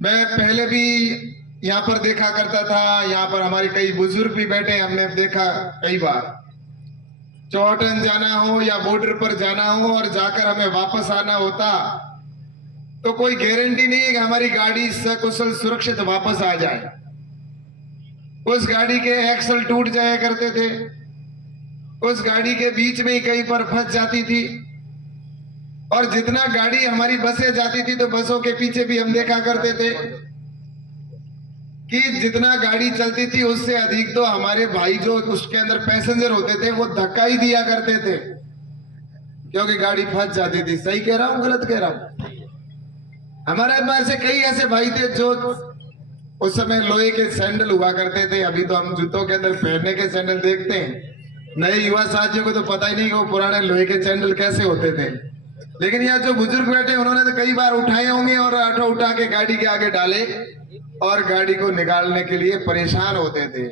मैं पहले भी यहाँ पर देखा करता था, यहाँ पर हमारे कई बुजुर्ग भी बैठे, हमने देखा कई बार चौहटन जाना हो या बॉर्डर पर जाना हो और जाकर हमें वापस आना होता तो कोई गारंटी नहीं है कि हमारी गाड़ी सकुशल सुरक्षित वापस आ जाए। उस गाड़ी के एक्सल टूट जाया करते थे, उस गाड़ी के बीच में ही कहीं पर फंस जाती थी, और जितना गाड़ी हमारी बसें जाती थी तो बसों के पीछे भी हम देखा करते थे कि जितना गाड़ी चलती थी उससे अधिक तो हमारे भाई जो उसके अंदर पैसेंजर होते थे वो धक्का ही दिया करते थे क्योंकि गाड़ी फंस जाती थी। सही कह रहा हूं गलत कह रहा हूं? हमारे में से कई ऐसे भाई थे जो उस समय लोहे के सैंडल हुआ करते थे। अभी तो हम जूतों के अंदर पहनने के सैंडल देखते हैं, नए युवा साथियों को तो पता ही नहीं कि वो पुराने लोहे के सैंडल कैसे होते थे। लेकिन यहाँ जो बुजुर्ग बैठे उन्होंने तो कई बार उठाए होंगे और ऑटो उठा के गाड़ी के आगे डाले और गाड़ी को निकालने के लिए परेशान होते थे।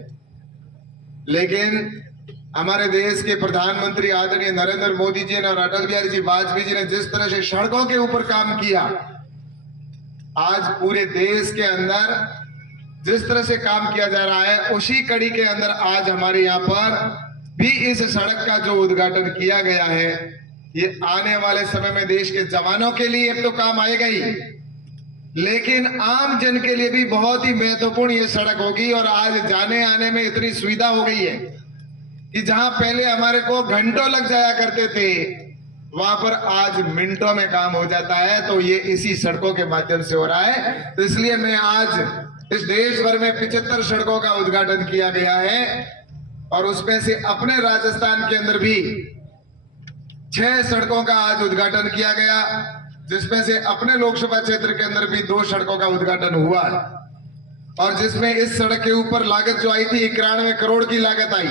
लेकिन हमारे देश के प्रधानमंत्री आदरणीय नरेंद्र मोदी जी ने और अटल बिहारी जी वाजपेयी जी ने जिस तरह से सड़कों के ऊपर काम किया, आज पूरे देश के अंदर जिस तरह से काम किया जा रहा है उसी कड़ी के अंदर आज हमारे यहाँ पर भी इस सड़क का जो उद्घाटन किया गया है, ये आने वाले समय में देश के जवानों के लिए तो काम आएगा ही, लेकिन आम जन के लिए भी बहुत ही महत्वपूर्ण ये सड़क होगी। और आज जाने आने में इतनी सुविधा हो गई है कि जहां पहले हमारे को घंटों लग जाया करते थे वहां पर आज मिनटों में काम हो जाता है। तो ये इसी सड़कों के माध्यम से हो रहा है। तो इसलिए मैं आज इस देश भर में 75 सड़कों का उद्घाटन किया गया है और उसमें से अपने राजस्थान के अंदर भी 6 सड़कों का आज उद्घाटन किया गया, जिसमें से अपने लोकसभा क्षेत्र के अंदर भी 2 सड़कों का उद्घाटन हुआ है। और जिसमें इस सड़क के ऊपर लागत जो आई थी 91 करोड़ की लागत आई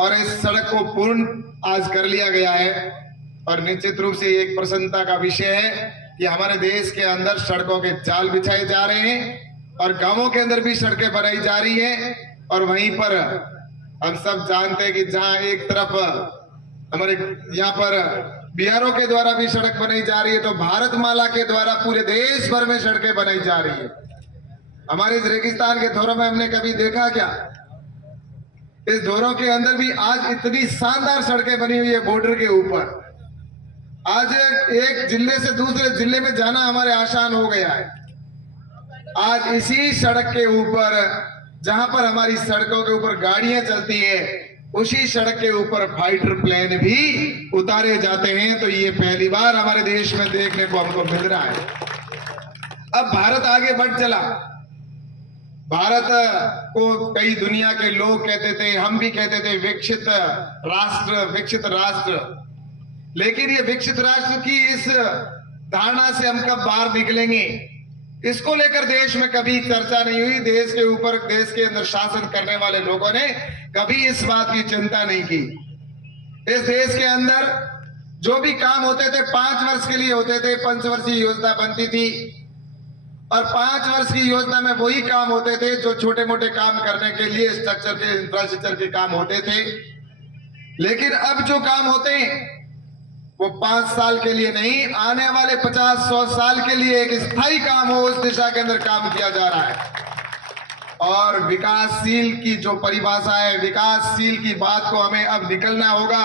और इस सड़क को पूर्ण आज कर लिया गया है। और निश्चित रूप से एक प्रसन्नता का विषय है कि हमारे देश के अंदर सड़कों के जाल बिछाए जा रहे हैं और गांवों के अंदर भी सड़कें बनाई जा रही है। और वहीं पर हम सब जानते हैं कि जहां एक तरफ हमारे यहाँ पर बिहारों के द्वारा भी सड़क बनाई जा रही है, तो भारतमाला के द्वारा पूरे देश भर में सड़कें बनाई जा रही है। हमारे इस रेगिस्तान के धोरों में हमने कभी देखा क्या? इस धोरों के अंदर भी आज इतनी शानदार सड़कें बनी हुई है बॉर्डर के ऊपर। आज एक जिले से दूसरे जिले में जाना हमारे आसान हो गया है। आज इसी सड़क के ऊपर जहां पर हमारी सड़कों के ऊपर गाड़ियां चलती है उसी सड़क के ऊपर फाइटर प्लेन भी उतारे जाते हैं। तो ये पहली बार हमारे देश में देखने को हमको मिल रहा है। अब भारत आगे बढ़ चला। भारत को कई दुनिया के लोग कहते थे, हम भी कहते थे विकसित राष्ट्र, विकसित राष्ट्र। लेकिन ये विकसित राष्ट्र की इस धारणा से हम कब बाहर निकलेंगे, इसको लेकर देश में कभी चर्चा नहीं हुई। देश के ऊपर, देश के अंदर शासन करने वाले लोगों ने कभी इस बात की चिंता नहीं की। इस देश के अंदर जो भी काम होते थे 5 वर्ष के लिए होते थे, पंचवर्षीय योजना बनती थी और 5 वर्ष की योजना में वही काम होते थे जो छोटे मोटे काम करने के लिए स्ट्रक्चर के, इंफ्रास्ट्रक्चर के काम होते थे। लेकिन अब जो काम होते हैं वो 5 साल के लिए नहीं, आने वाले 50-100 साल के लिए एक स्थायी काम हो, उस दिशा के अंदर काम किया जा रहा है। और विकासशील की जो परिभाषा है, विकासशील की बात को हमें अब निकलना होगा।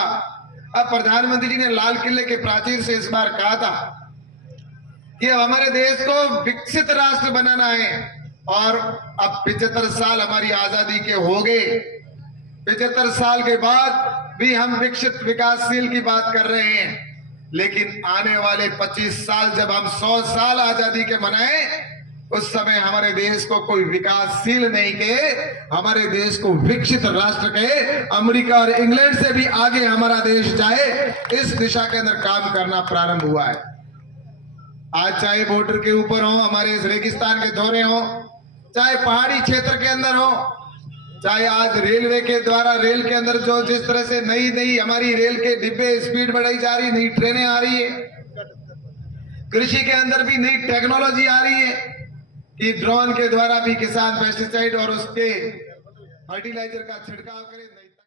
अब प्रधानमंत्री जी ने लाल किले के प्राचीर से इस बार कहा था कि अब हमारे देश को विकसित राष्ट्र बनाना है। और अब 75 साल हमारी आजादी के हो गए, 75 साल के बाद भी हम विकसित विकासशील की बात कर रहे हैं। लेकिन आने वाले 25 साल जब हम 100 साल आजादी के मनाए, उस समय हमारे देश को कोई विकासशील नहीं कहे, हमारे देश को विकसित राष्ट्र कहे। अमेरिका और इंग्लैंड से भी आगे हमारा देश जाए, इस दिशा के अंदर काम करना प्रारंभ हुआ है। आज चाहे बॉर्डर के ऊपर हो, हमारे इस रेगिस्तान के दौरे हो, चाहे पहाड़ी क्षेत्र के अंदर हो, चाहे आज रेलवे के द्वारा रेल के अंदर जो जिस तरह से नई नई हमारी रेल के डिब्बे स्पीड बढ़ाई जा रही, नई ट्रेनें आ रही है, कृषि के अंदर भी नई टेक्नोलॉजी आ रही है कि ड्रोन के द्वारा भी किसान पेस्टिसाइड और उसके फर्टिलाइजर का छिड़काव करें।